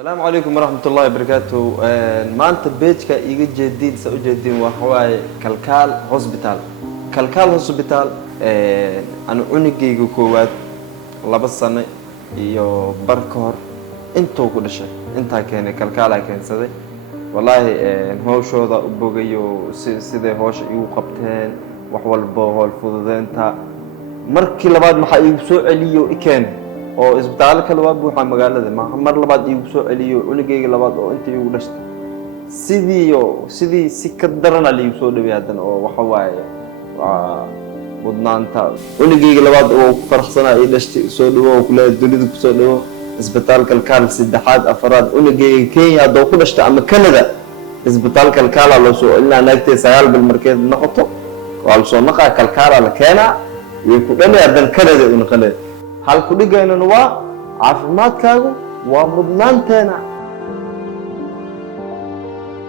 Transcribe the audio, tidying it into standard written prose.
السلام عليكم ورحمة الله وبركاته. ما أنت بيتك يجي جديد سو جديد وهواي كالكال هوسبيتال. كالكال هوسبيتال أنا عنيجي كوات لبس سنة يو بركور أنتو كل شيء أنت كان كالكال كان سدي والله هو شو ذا بوجيو سيده هوش يو قبتين وحول بوهول فضدين تا مركي لبعض محايب سوء عليو إكان oo isbitaalka labaad buuxa magaalada mar labaad igu soo celiyo unigayga labaad oo inta igu dhashtay sidii si ka daran la igu soo dhaweeyay hadan oo waxa waaye mudnaanta unigayga labaad oo faraxsanaa ay dhashtay soo dhawo kula dunida ku soo dhawo isbitaalka kalkaal saddexaad afraad unigayga Kenya doo ku dhashtay ama Canada isbitaalka kalkaal loo soo ilaa naagtay 9 bil markeed noqoto waa soo naqa kalkaal la keena iyo ku dhalay hadan Canada in qanay hal ku dhigayna waa caafimaadkaagu waa mudnaanteena